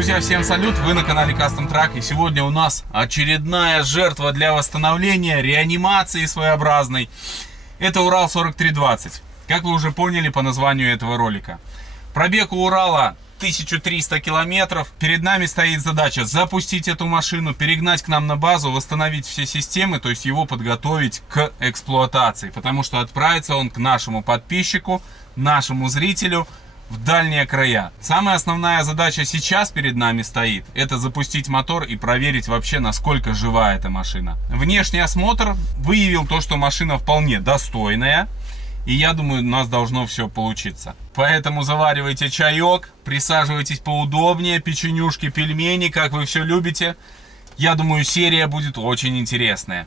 Друзья, всем салют! Вы на канале Custom Truck, и сегодня у нас очередная жертва для восстановления, реанимации своеобразной. Это Урал 4320, как вы уже поняли по названию этого ролика. Пробег у Урала 1300 километров. Перед нами стоит задача запустить эту машину, перегнать к нам на базу, восстановить все системы, то есть его подготовить к эксплуатации. Потому что отправится он к нашему подписчику, нашему зрителю в дальние края. Самая основная задача сейчас перед нами стоит, это запустить мотор и проверить вообще, насколько жива эта машина. Внешний осмотр выявил то, что машина вполне достойная. И я думаю, у нас должно все получиться. Поэтому заваривайте чаек, присаживайтесь поудобнее, печенюшки, пельмени, как вы все любите. Я думаю, серия будет очень интересная.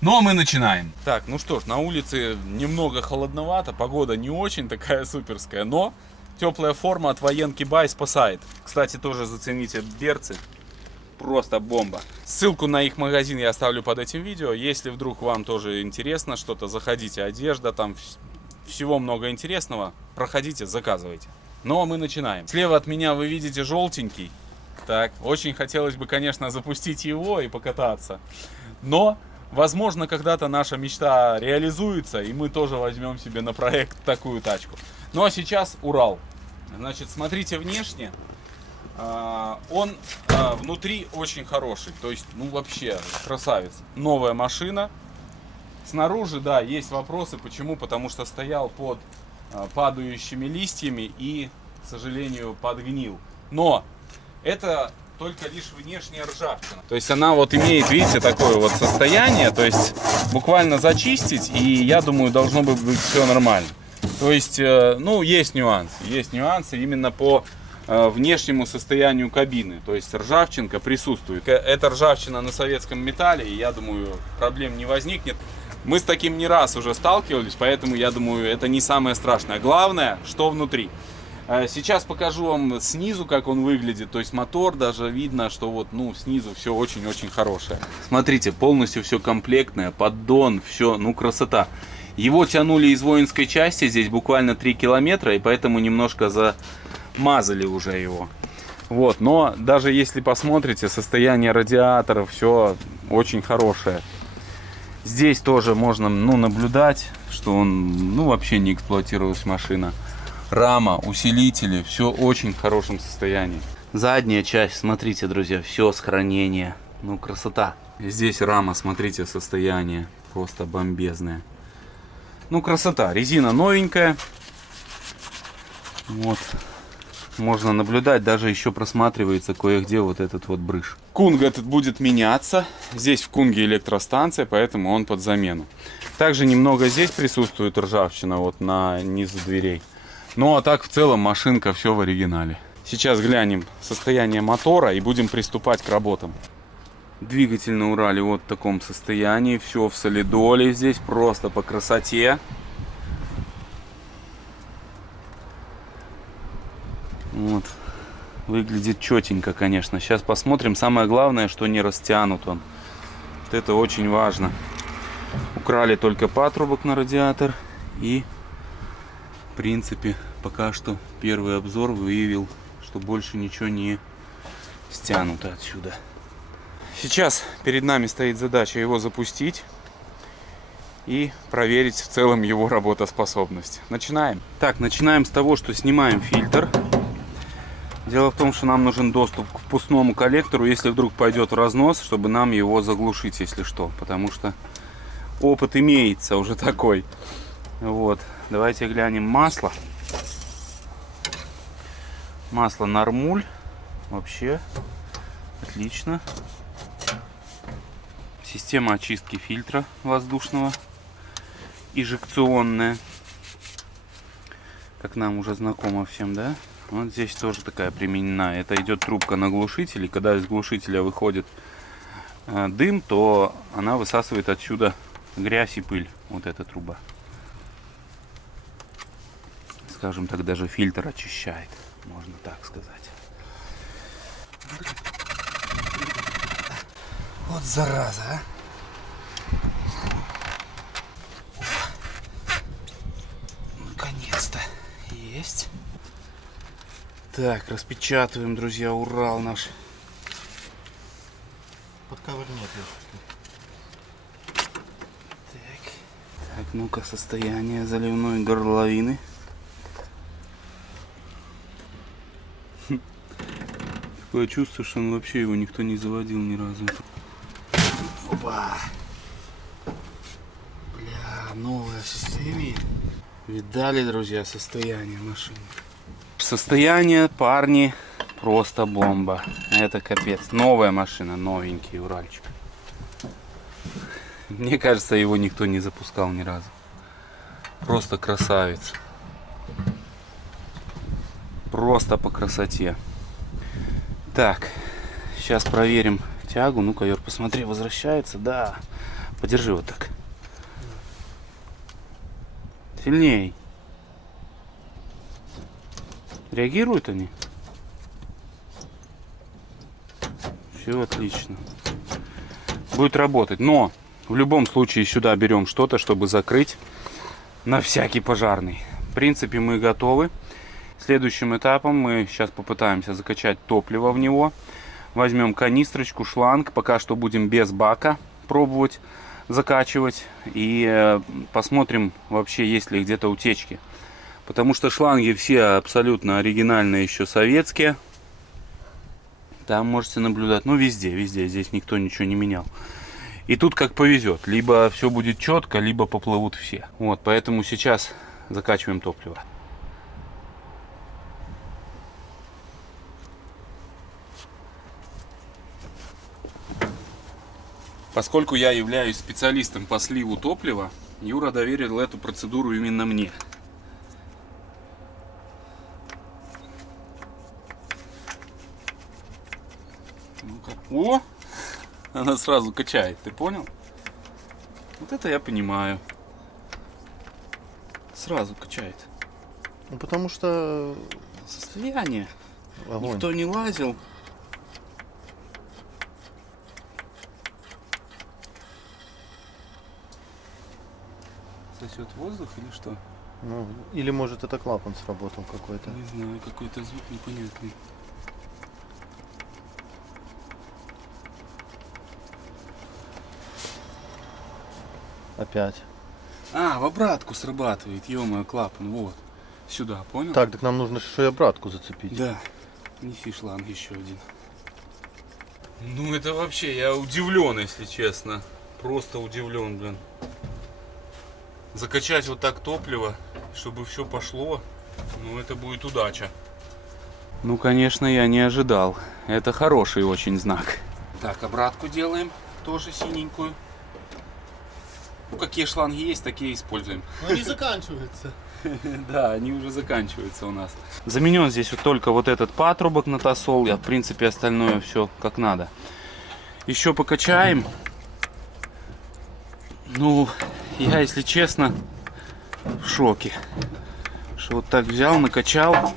Ну а мы начинаем. Так, ну что ж, на улице немного холодновато, погода не очень такая суперская, но теплая форма от военки Бай спасает. Кстати, тоже зацените берцы. Просто бомба. Ссылку на их магазин я оставлю под этим видео. Если вдруг вам тоже интересно что-то, заходите, одежда, там всего много интересного. Проходите, заказывайте. Ну а мы начинаем. Слева от меня вы видите желтенький. Так, очень хотелось бы, конечно, запустить его и покататься. Но, возможно, когда-то наша мечта реализуется, и мы тоже возьмем себе на проект такую тачку. Ну а сейчас Урал. Значит, смотрите внешне. Он внутри очень хороший, то есть, ну вообще красавец. Новая машина. Снаружи, да, есть вопросы. Почему? Потому что стоял под падающими листьями и, к сожалению, подгнил. Но это только лишь внешняя ржавчина. То есть она вот имеет, видите, такое вот состояние. То есть буквально зачистить, и я думаю, должно быть все нормально. То есть, ну, есть нюансы именно по внешнему состоянию кабины. То есть ржавчинка присутствует. Это ржавчина на советском металле, и я думаю, проблем не возникнет. Мы с таким не раз уже сталкивались, поэтому я думаю, это не самое страшное. Главное, что внутри. Сейчас покажу вам снизу, как он выглядит. То есть мотор, даже видно, что вот, ну, снизу все очень-очень хорошее. Смотрите, полностью все комплектное, поддон, все, ну, красота. Его тянули из воинской части, здесь буквально 3 километра, и поэтому немножко замазали уже его. Вот, но даже если посмотрите, состояние радиаторов, все очень хорошее. Здесь тоже можно, ну, наблюдать, что он, ну, вообще не эксплуатировалась машина. Рама, усилители, все очень в хорошем состоянии. Задняя часть, смотрите, друзья, все с хранения. Ну, красота. И здесь рама, смотрите, состояние просто бомбезное. Ну, красота. Резина новенькая. Вот. Можно наблюдать, даже еще просматривается кое-где вот этот вот брыж. Кунг этот будет меняться. Здесь в Кунге электростанция, поэтому он под замену. Также немного здесь присутствует ржавчина вот на низу дверей. Ну а так в целом машинка все в оригинале. Сейчас глянем состояние мотора и будем приступать к работам. Двигатель на Урале вот в таком состоянии. Все в солидоле здесь, просто по красоте. Вот. Выглядит четенько, конечно. Сейчас посмотрим. Самое главное, что не растянут он. Вот это очень важно. Украли только патрубок на радиатор. И, в принципе, пока что первый обзор выявил, что больше ничего не стянуто отсюда. Сейчас перед нами стоит задача его запустить и проверить в целом его работоспособность. Начинаем. Так, начинаем с того, что снимаем фильтр. Дело в том, что нам нужен доступ к впускному коллектору, если вдруг пойдет в разнос, чтобы нам его заглушить, если что. Потому что опыт имеется уже такой. Вот. Давайте глянем масло. Масло нормуль. Вообще отлично. Система очистки фильтра воздушного. Инжекционная. Как нам уже знакомо всем, да? Вот здесь тоже такая применена. Это идет трубка на глушитель. И когда из глушителя выходит дым, то она высасывает отсюда грязь и пыль. Вот эта труба. Скажем так, даже фильтр очищает. Можно так сказать. Вот зараза, а. Наконец-то. Есть. Так, распечатываем, друзья, Урал наш. Подковырнет. Так, ну-ка, состояние заливной горловины. Такое чувство, что он вообще его никто не заводил ни разу. Опа! Бля, новое состояние. Видали, друзья, состояние машины? Состояние, парни, просто бомба. Это капец. Новая машина, новенький Уральчик. Мне кажется, его никто не запускал ни разу. Просто красавец. Просто по красоте. Так, сейчас проверим тягу. Ну-ка, Юр, посмотри, возвращается. Да. Подержи вот так. Сильней. Реагируют они? Все отлично. Будет работать. Но в любом случае сюда берем что-то, чтобы закрыть на всякий пожарный. В принципе, мы готовы. Следующим этапом мы сейчас попытаемся закачать топливо в него. Возьмем канистрочку, шланг. Пока что будем без бака пробовать закачивать. И посмотрим вообще, есть ли где-то утечки. Потому что шланги все абсолютно оригинальные, еще советские. Там можете наблюдать. Ну, везде. Здесь никто ничего не менял. И тут как повезет. Либо все будет четко, либо поплывут все. Вот, поэтому сейчас закачиваем топливо. Поскольку я являюсь специалистом по сливу топлива, Юра доверил эту процедуру именно мне. Ну-ка. О! Она сразу качает, ты понял? Вот это я понимаю. Сразу качает. Ну потому что Состояние. огонь. Никто не лазил. Сосет воздух или что? Ну, или может это клапан сработал какой-то. Не знаю, какой-то звук непонятный. Опять. А, в обратку срабатывает, ё-моё, клапан, вот. Сюда, понял? Так нам нужно еще и обратку зацепить. Да. Неси шланг еще один. Ну это вообще, я удивлен, если честно. Просто удивлен, блин. Закачать вот так топливо, чтобы все пошло, ну это будет удача. Ну, конечно, я не ожидал. Это хороший очень знак. Так, обратку делаем, тоже синенькую. Ну, какие шланги есть, такие используем. Но они заканчиваются. Да, они уже заканчиваются у нас. Заменен здесь вот только вот этот патрубок на тосол. В принципе, остальное все как надо. Еще покачаем. Ну, я, если честно, в шоке. Что вот так взял, накачал.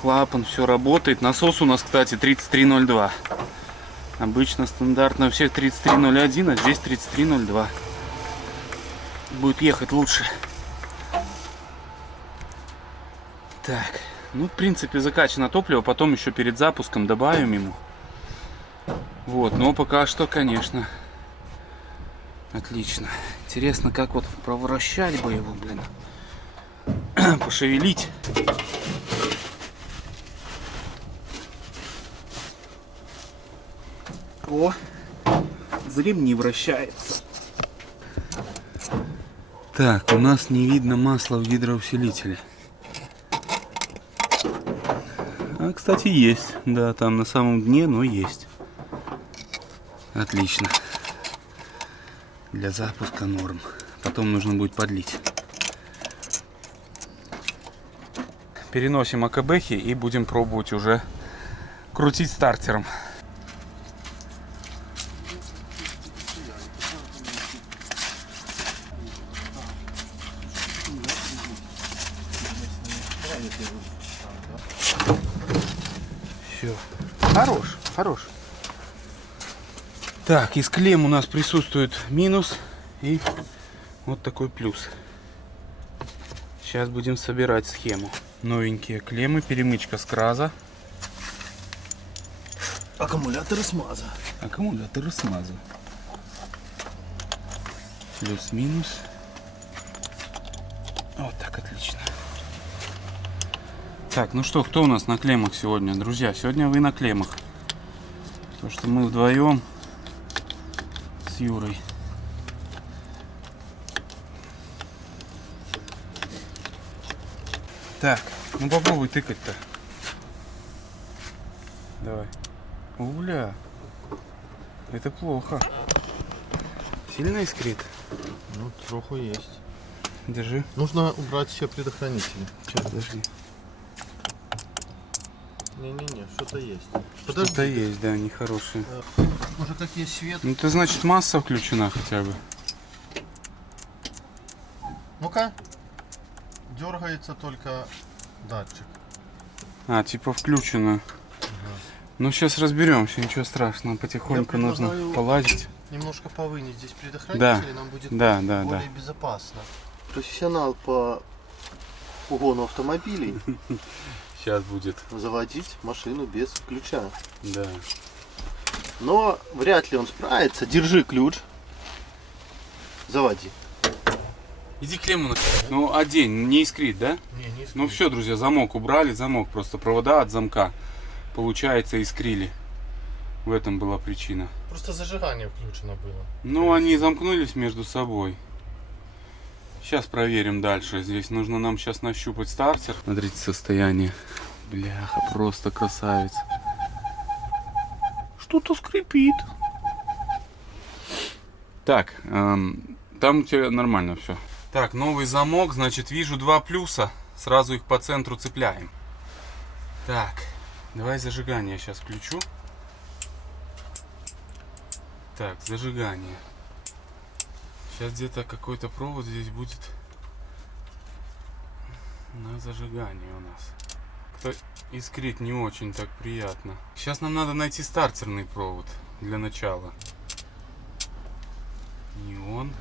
Клапан, все работает. Насос у нас, кстати, 3302. Обычно стандартно у всех 3301, а здесь 3302. Будет ехать лучше. Так, ну, в принципе, закачано топливо. Потом еще перед запуском добавим ему. Вот, но пока что, конечно, отлично. Интересно, как вот провращать бы его, блин. Пошевелить. О, зрим не вращается. Так, у нас не видно масла в гидроусилителе. А, кстати, есть. Да, там на самом дне, но есть. Отлично. Для запуска норм. Потом нужно будет подлить. Переносим АКБхи и будем пробовать уже крутить стартером. Все. Хорош, хорош. Так, из клемм у нас присутствует минус и вот такой плюс. Сейчас будем собирать схему. Новенькие клеммы, перемычка с краза. Аккумуляторы смаза. Аккумуляторы смаза. Плюс-минус. Вот так, отлично. Так, ну что, кто у нас на клеммах сегодня? Друзья, сегодня вы на клеммах. Потому что мы вдвоем с Юрой. Так, ну попробуй тыкать-то. Давай. Уля. Это плохо. Сильно искрит? Ну, троху есть. Держи. Нужно убрать все предохранители. Сейчас, подожди. Не-не-не, что-то есть. Что-то есть, да, нехорошие. Уже как есть свет. Ну это значит масса включена хотя бы. Ну-ка. Дергается только датчик. А, типа включено. Ну сейчас разберемся, ничего страшного. Потихоньку Я нужно предлагаю полазить. Немножко повынить здесь предохранители, Да. нам будет Да. более безопасно. Профессионал по угону автомобилей Сейчас будет. заводить машину без ключа. Да. Но вряд ли он справится. Держи ключ. Заводи. Иди клемму на... Ну, одень, не искрит, да? Не Ну все, друзья, замок убрали, замок просто провода от замка, получается, искрили. В этом была причина. Просто зажигание включено было. Ну, они замкнулись между собой. Сейчас проверим дальше. Здесь нужно нам сейчас нащупать стартер. Смотрите состояние. Бляха, просто красавец. Что-то скрипит. Так, там у тебя нормально все. Так, новый замок, значит, вижу два плюса. Сразу их по центру цепляем. Так, давай зажигание сейчас включу. Так, зажигание. Сейчас где-то какой-то провод здесь будет на зажигание у нас. Кто искрит не очень так приятно. Сейчас нам надо найти стартерный провод для начала. Не он.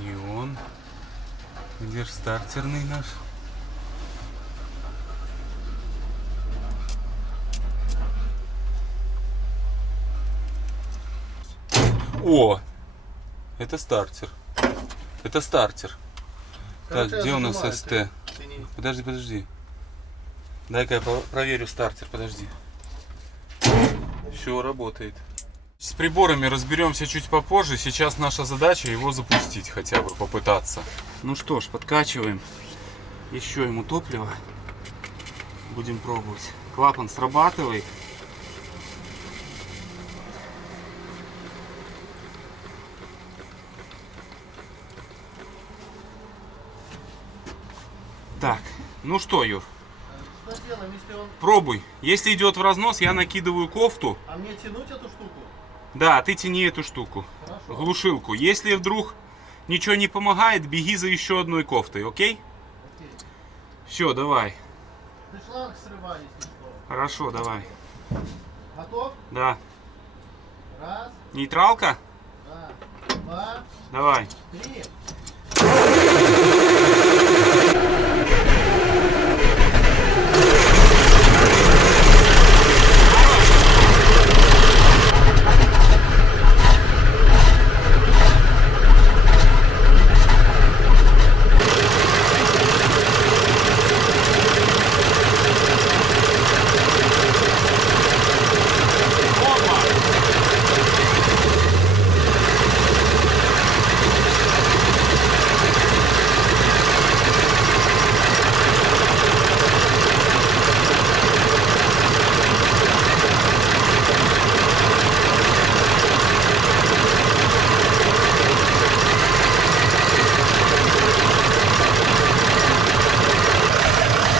Не он. Где же стартерный наш? О! Это стартер. Это стартер. Так, где у нас СТ? Подожди. Дай-ка я проверю стартер, подожди. Все работает. С приборами разберемся чуть попозже. Сейчас наша задача его запустить, хотя бы попытаться. Ну что ж, подкачиваем еще ему топливо. Будем пробовать. Клапан срабатывает. Так, ну что, Юр, Что делаем, если он... пробуй. Если идет в разнос, я накидываю кофту. А мне тянуть эту штуку? Да, ты тяни эту штуку. Хорошо. Глушилку. Если вдруг ничего не помогает, беги за еще одной кофтой, окей? Окей. Все, давай. Ты шланг срывай, если что. Хорошо, давай. Готов? Да. Раз, Нейтралка? два, Давай. три.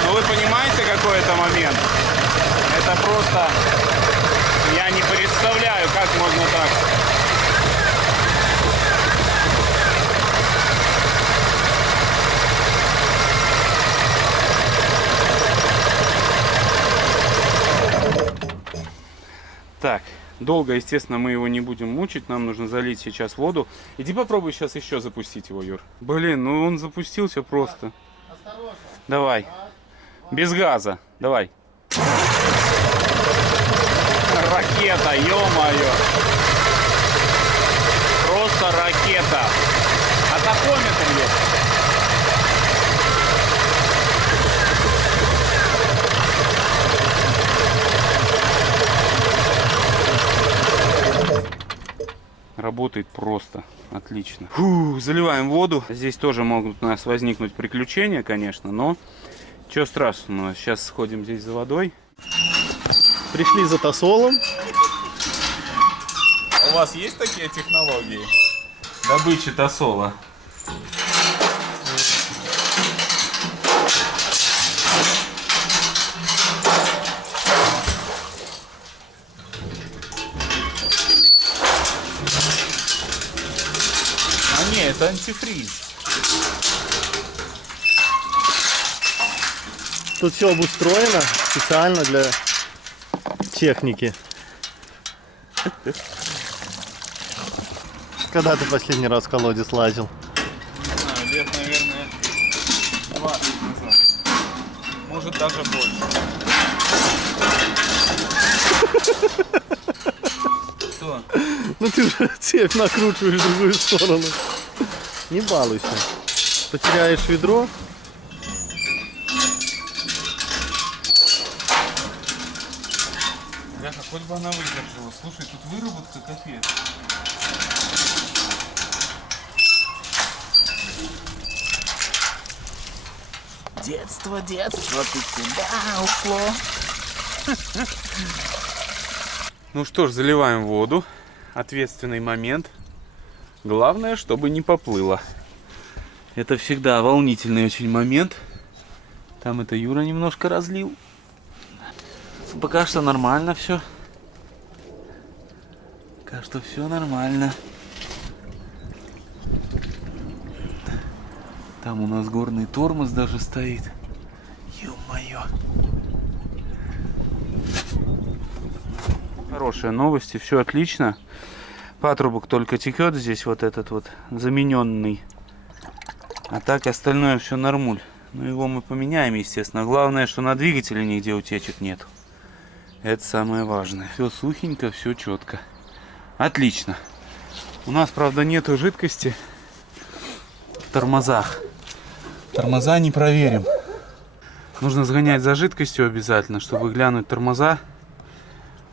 Ну вы понимаете, какой это момент? Это просто... Я не представляю, как можно так. Так, Долго, естественно, мы его не будем мучить. Нам нужно залить сейчас воду. Иди попробуй сейчас еще запустить его, Юр. Блин, ну он запустился просто. Осторожно. Давай. Без газа. Давай. Ракета, ё-моё. Просто ракета. А тахометр есть. Работает просто отлично. Фу, заливаем воду. Здесь тоже могут у нас возникнуть приключения, конечно, но чего страшного. Сейчас сходим здесь за водой. Пришли за тосолом. У вас есть такие технологии добычи тосола? А не, это антифриз. Тут все обустроено специально для техники. Когда ты последний раз в колодец лазил? Не знаю, лет, наверное, 20 назад. Может, даже больше. Что? Ну ты же цепь накручиваешь в другую сторону. Не балуйся. Потеряешь ведро. Бляха, хоть бы она выдержала. Слушай, тут выработка капец. Детство, детство, ты куда ушло? Ну что ж, заливаем воду. Ответственный момент. Главное, чтобы не поплыло. Это всегда волнительный очень момент. Там это Юра немножко разлил. Пока что нормально все. Пока что все нормально. Там у нас горный тормоз даже стоит. Ё-моё. Хорошие новости, все отлично. Патрубок только текет здесь, вот этот вот замененный. А так остальное все нормуль. Ну его мы поменяем, естественно. Главное, что на двигателе нигде утечек нет. Это самое важное. Все сухенько, все четко. Отлично. У нас, правда, нету жидкости в тормозах. Тормоза не проверим. Нужно сгонять за жидкостью обязательно, чтобы глянуть тормоза.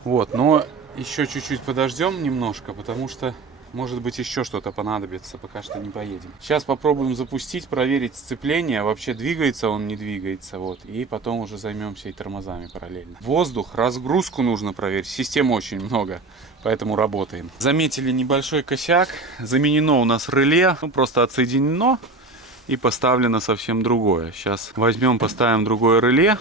Вот, но еще чуть-чуть подождем немножко, потому что может быть еще что-то понадобится, пока что не поедем. Сейчас попробуем запустить, проверить сцепление, вообще двигается он, не двигается, вот, и потом уже займемся и тормозами параллельно. Воздух, разгрузку нужно проверить, систем очень много, поэтому работаем. Заметили небольшой косяк, заменено у нас реле, ну просто отсоединено и поставлено совсем другое. Сейчас возьмем, поставим другое реле.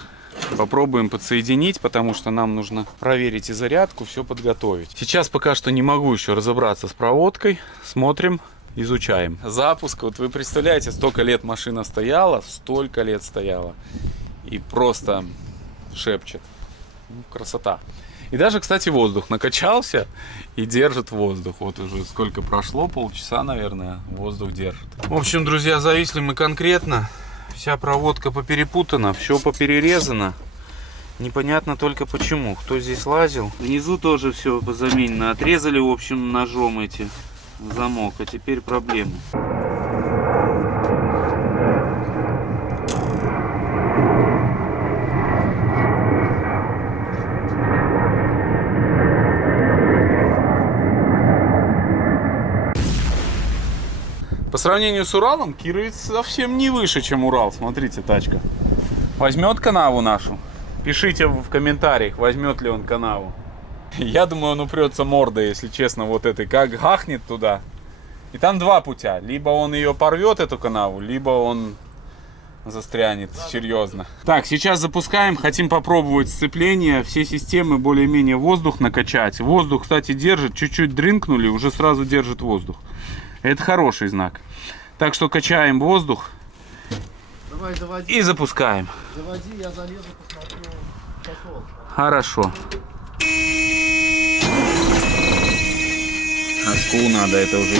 Попробуем подсоединить, потому что нам нужно проверить и зарядку, все подготовить. Сейчас пока что не могу еще разобраться с проводкой. Смотрим, изучаем. Запуск, вот вы представляете, столько лет машина стояла, столько лет стояла. И просто шепчет. Ну, красота. И даже, кстати, воздух накачался и держит воздух. Вот уже сколько прошло, полчаса, наверное, воздух держит. В общем, друзья, зависли мы конкретно. Вся проводка поперепутана, все поперерезано. Непонятно только почему. Кто здесь лазил. Внизу тоже все позаменено. Отрезали, в общем, ножом эти замок. А теперь проблемы. По сравнению с Уралом, Кировец совсем не выше, чем Урал. Смотрите, тачка. Возьмет канаву нашу? Пишите в комментариях, возьмет ли он канаву. Я думаю, он упрется мордой, если честно, вот этой. Как гахнет туда. И там два путя. Либо он ее порвет, эту канаву, либо он застрянет серьезно. Так, сейчас запускаем. Хотим попробовать сцепление. Все системы более-менее воздух накачать. Воздух, кстати, держит. Чуть-чуть дрынкнули, уже сразу держит воздух. Это хороший знак. Так что качаем воздух. Давай, заводи. И запускаем. Заводи, я залезу, посмотрю тосол. Хорошо. А скул надо, это уже...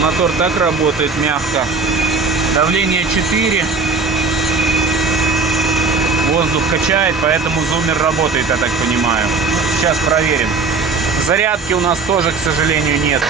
Мотор так работает мягко. Давление 4. Воздух качает, поэтому зуммер работает, я так понимаю. Сейчас проверим. Зарядки у нас тоже, к сожалению, нет.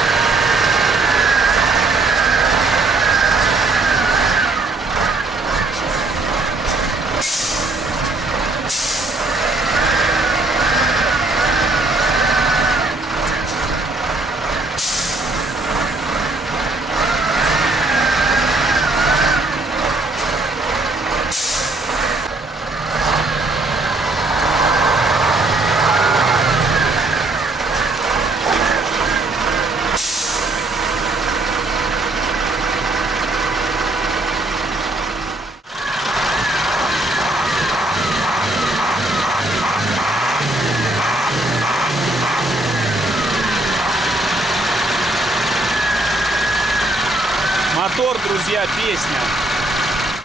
Мотор, друзья, песня.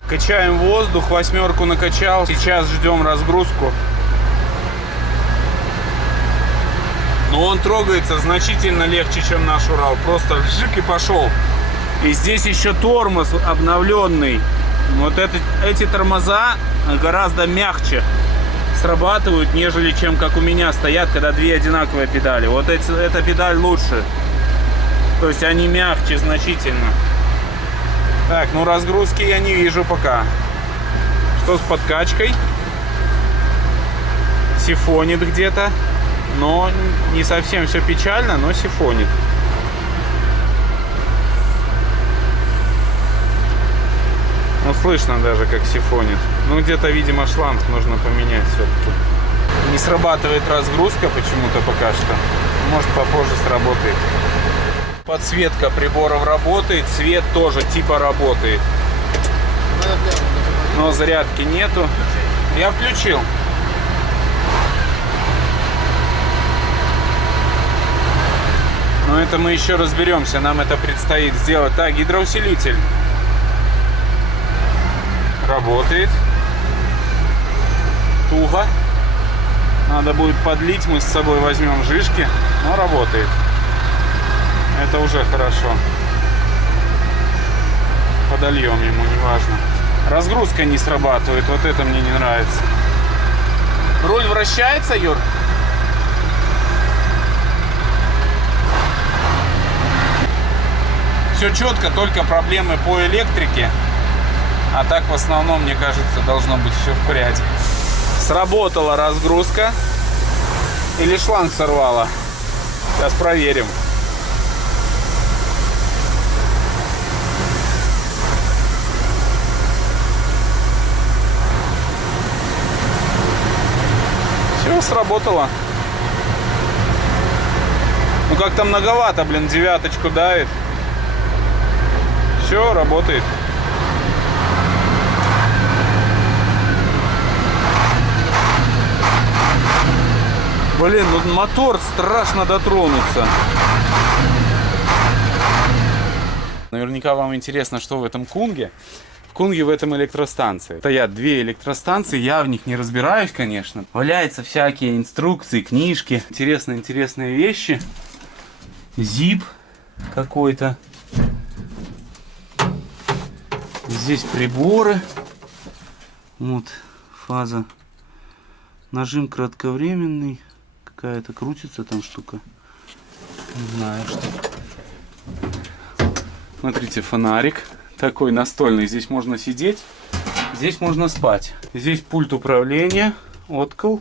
Качаем воздух, 8 накачал. Сейчас ждем разгрузку. Но он трогается значительно легче, чем наш Урал. Просто вжик и пошел. И здесь еще тормоз обновленный. Вот эти тормоза гораздо мягче срабатывают, нежели чем как у меня стоят, когда две одинаковые педали. Вот эта педаль лучше. То есть они мягче значительно. Так, ну разгрузки я не вижу пока. Что с подкачкой? Сифонит где-то. Но не совсем все печально, но сифонит. Ну, слышно даже, как сифонит. Ну, где-то, видимо, шланг нужно поменять все-таки. Не срабатывает разгрузка почему-то пока что. Может, попозже сработает. Подсветка приборов работает, свет тоже типа работает. Но зарядки нету. Я включил. Но это мы еще разберемся, нам это предстоит сделать. Так, гидроусилитель работает. Туго. Надо будет подлить, мы с собой возьмем жижки, но работает. Это уже хорошо. Подольем ему, неважно. Разгрузка не срабатывает, вот это мне не нравится. Руль вращается, Юр? Все четко, только проблемы по электрике. А так в основном, мне кажется, должно быть все в порядке. Сработала разгрузка. Или шланг сорвала. Сейчас проверим. Все сработало. Ну как-то многовато, блин, 9 давит. Все работает. Блин, ну мотор страшно дотронуться. Наверняка вам интересно, что в этом Кунге. В Кунге в этом электростанции. Стоят две электростанции, я в них не разбираюсь, конечно. Валяются всякие инструкции, книжки. Интересные вещи. Zip какой-то. Здесь приборы. Вот фаза. Нажим кратковременный. Какая-то крутится там штука. Не знаю что. Смотрите, фонарик. Такой настольный. Здесь можно сидеть. Здесь можно спать. Здесь пульт управления. Откл.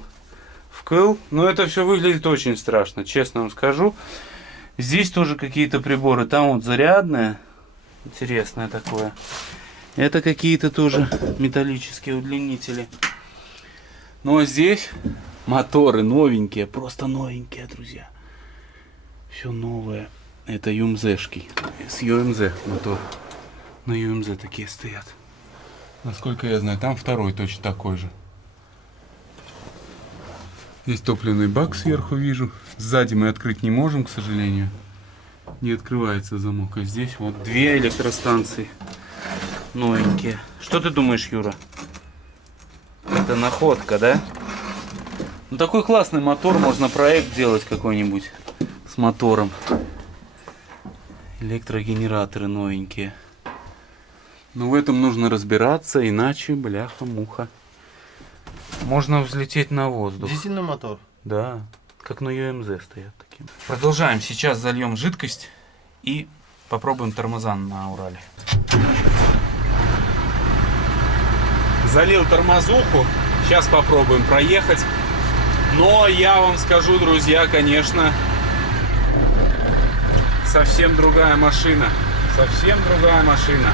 Вкл. Но это все выглядит очень страшно. Честно вам скажу. Здесь тоже какие-то приборы. Там вот зарядное. Интересное такое. Это какие-то тоже металлические удлинители. Ну а здесь моторы новенькие, просто новенькие, друзья. Все новое. Это UMZ-шки. С UMZ мотор. На UMZ такие стоят. Насколько я знаю, там второй точно такой же. Здесь топливный бак сверху вижу. Сзади мы открыть не можем, к сожалению. Не открывается замок. А здесь вот две электростанции. Новенькие. Что ты думаешь, Юра? Это находка, да? Ну, такой классный мотор, можно проект делать какой-нибудь с мотором. Электрогенераторы новенькие. Но в этом нужно разбираться, иначе бляха-муха. Можно взлететь на воздух. Дизельный мотор. Да, как на ЮМЗ стоят такие. Продолжаем. Сейчас зальем жидкость и попробуем тормоза на Урале. Залил тормозуху. Сейчас попробуем проехать. Но я вам скажу, друзья, конечно, совсем другая машина. Совсем другая машина.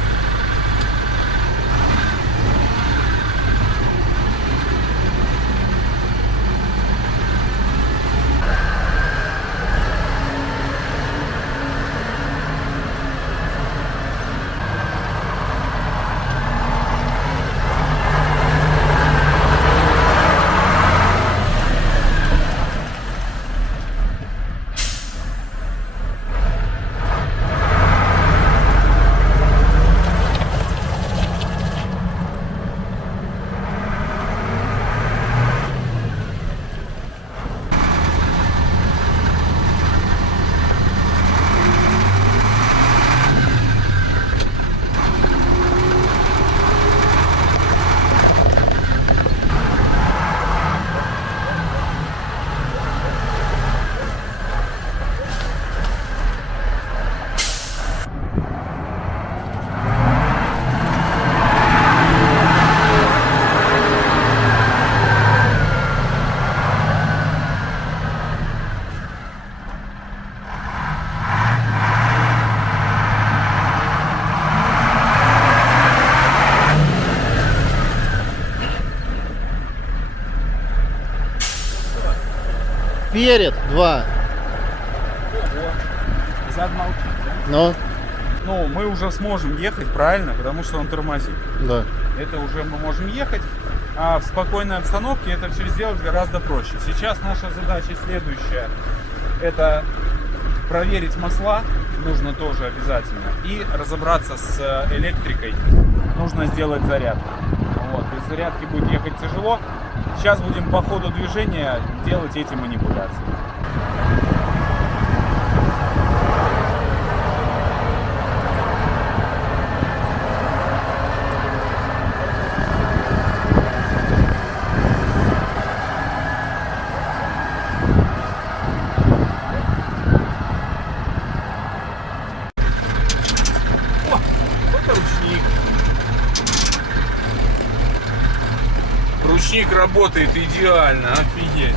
Перед 2. Зад молчит, да? Ну, Ну, мы уже сможем ехать, правильно? Потому что он тормозит. да. Это уже мы можем ехать. А в спокойной обстановке это все сделать гораздо проще. Сейчас наша задача следующая. Это проверить масла. Нужно тоже обязательно. И разобраться с электрикой. Нужно сделать зарядку. Вот. Без зарядки будет ехать тяжело. Сейчас будем по ходу движения делать эти манипуляции. О, это ручник. Ручник работает идеально, офигеть.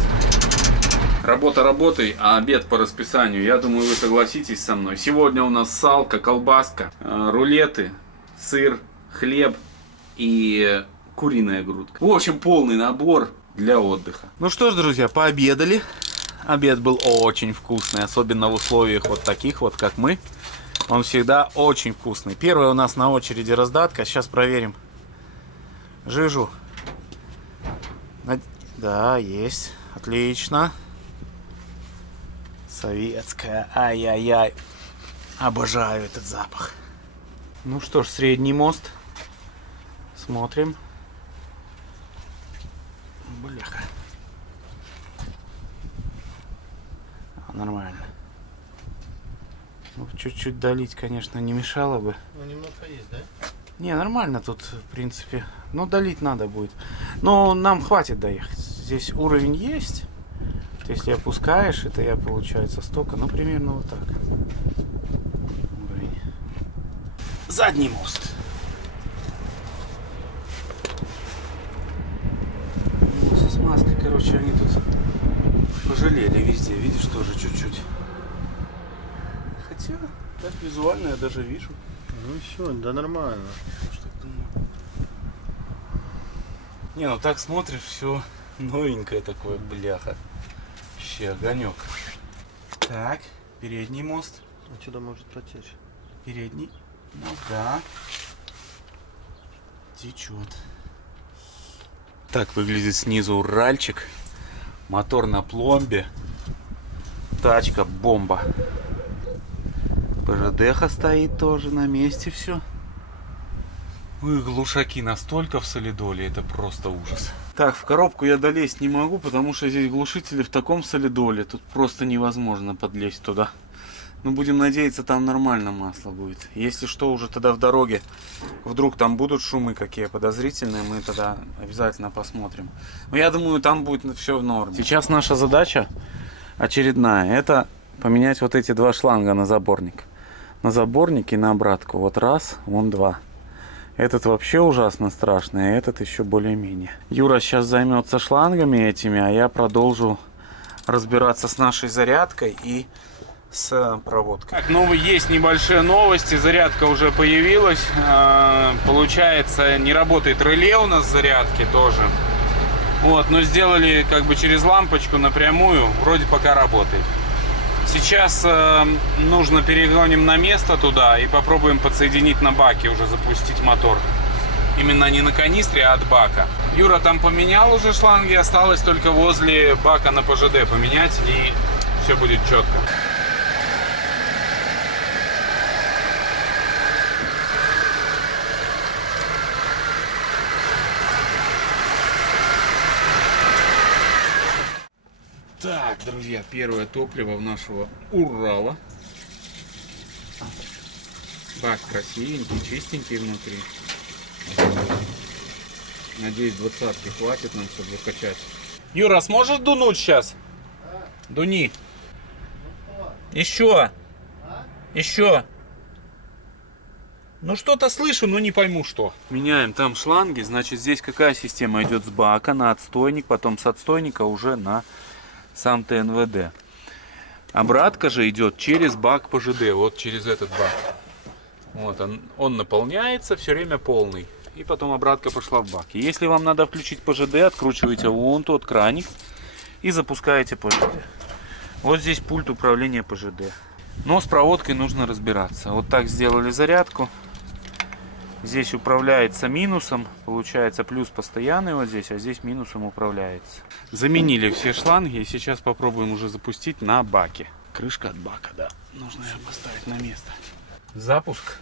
Работа работой, а обед по расписанию. Я думаю, вы согласитесь со мной. Сегодня у нас салка, колбаска, рулеты, сыр, хлеб и куриная грудка. В общем, полный набор для отдыха. Ну что ж, друзья, пообедали. Обед был очень вкусный, особенно в условиях вот таких вот, как мы. Он всегда очень вкусный. Первая у нас на очереди раздатка. Сейчас проверим жижу. Да, есть. Отлично. Советская. Ай-яй-яй. Обожаю этот запах. Ну что ж, средний мост. Смотрим. Бляха. Нормально. Ну, чуть-чуть долить, конечно, не мешало бы. Ну, немножко есть, да? Не, нормально тут, в принципе. Ну, долить надо будет. Но нам хватит доехать. Здесь уровень есть. Если опускаешь, это я, получается, столько. Ну, примерно вот так. Уровень. Задний мост. Ну, со смазкой, короче, они тут пожалели везде. Видишь, тоже чуть-чуть. Хотя, так визуально я даже вижу. Ну все, да нормально. Уж так думаю. Не, ну так смотришь, все новенькое такое, бляха. Вообще огонек. Так, передний мост. Отсюда может протечь. Передний. Ну да. Течет. Так выглядит снизу Уральчик. Мотор на пломбе. Тачка бомба. ПЖД-ха стоит тоже на месте все. Ну и глушаки настолько в солидоле, это просто ужас. Так, в коробку я долезть не могу, потому что здесь глушители в таком солидоле. Тут просто невозможно подлезть туда. Но будем надеяться, там нормально масло будет. Если что, уже тогда в дороге, вдруг там будут шумы какие подозрительные, мы тогда обязательно посмотрим. Но я думаю, там будет все в норме. Сейчас наша задача очередная. Это поменять вот эти два шланга на заборник. На заборник и на обратку. Вот раз, вон два. Этот вообще ужасно страшный, а этот еще более-менее. Юра сейчас займется шлангами этими, а я продолжу разбираться с нашей зарядкой и с проводкой. Так, есть небольшие новости. Зарядка уже появилась. Получается, не работает реле у нас зарядки тоже. Вот, но сделали как бы через лампочку напрямую. Вроде пока работает. Сейчас нужно перегоним на место туда и попробуем подсоединить на баке, уже запустить мотор. Именно не на канистре, а от бака. Юра там поменял уже шланги, осталось только возле бака на ПЖД поменять, и все будет четко. Так, друзья, первое топливо в нашего Урала. Бак красивенький, чистенький внутри. Надеюсь, 20-ки хватит нам, чтобы выкачать. Юра, сможешь дунуть сейчас? Дуни. Еще. Еще. Ну что-то слышу, но не пойму что. Меняем там шланги. Значит, здесь какая система идет с бака на отстойник, потом с отстойника уже на сам ТНВД. Обратка же идет через бак ПЖД, вот через этот бак. Вот он наполняется, все время полный. И потом обратка пошла в бак. И если вам надо включить ПЖД, откручиваете вон тот краник и запускаете ПЖД. Вот здесь пульт управления ПЖД. Но с проводкой нужно разбираться. Вот так сделали зарядку. Здесь управляется минусом, получается плюс постоянный вот здесь, а здесь минусом управляется. Заменили все шланги и сейчас попробуем уже запустить на баке. Крышка от бака, да, нужно ее поставить на место. Запуск.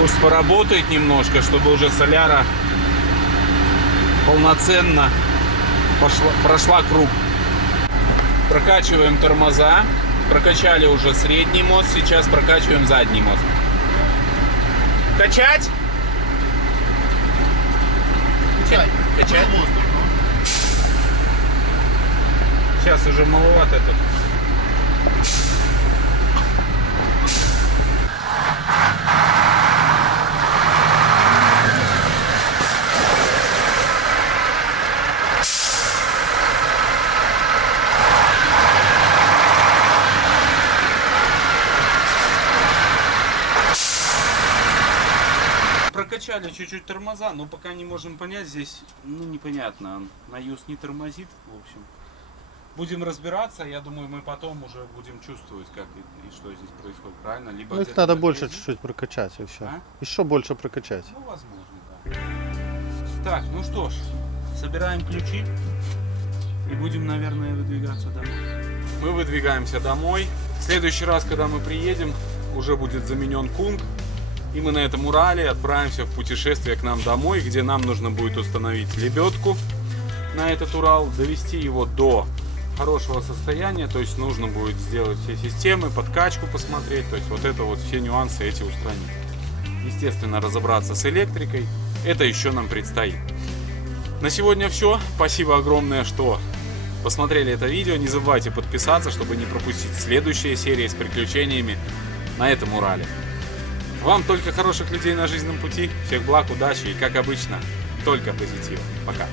Пусть поработает немножко, чтобы уже соляра полноценно прошла круг. Прокачиваем тормоза. Прокачали уже средний мост, сейчас прокачиваем задний мост. Качать? Качать? Сейчас уже маловато тут. Прокачали чуть-чуть тормоза, но пока не можем понять, здесь, непонятно, на юз не тормозит, в общем. Будем разбираться, я думаю, мы потом уже будем чувствовать, как и что здесь происходит, правильно? Либо Ну их надо больше чуть-чуть прокачать и все. А? Еще больше прокачать. Ну, возможно, да. Так, ну что ж, собираем ключи и будем, наверное, выдвигаться домой. Мы выдвигаемся домой. В следующий раз, когда мы приедем, уже будет заменен кунг. И мы на этом Урале отправимся в путешествие к нам домой, где нам нужно будет установить лебедку на этот Урал, довести его до хорошего состояния, то есть нужно будет сделать все системы, подкачку посмотреть, то есть вот это вот все нюансы эти устранить. Естественно, разобраться с электрикой, это еще нам предстоит. На сегодня все. Спасибо огромное, что посмотрели это видео. Не забывайте подписаться, чтобы не пропустить следующие серии с приключениями на этом Урале. Вам только хороших людей на жизненном пути. Всех благ, удачи и, как обычно, только позитива. Пока.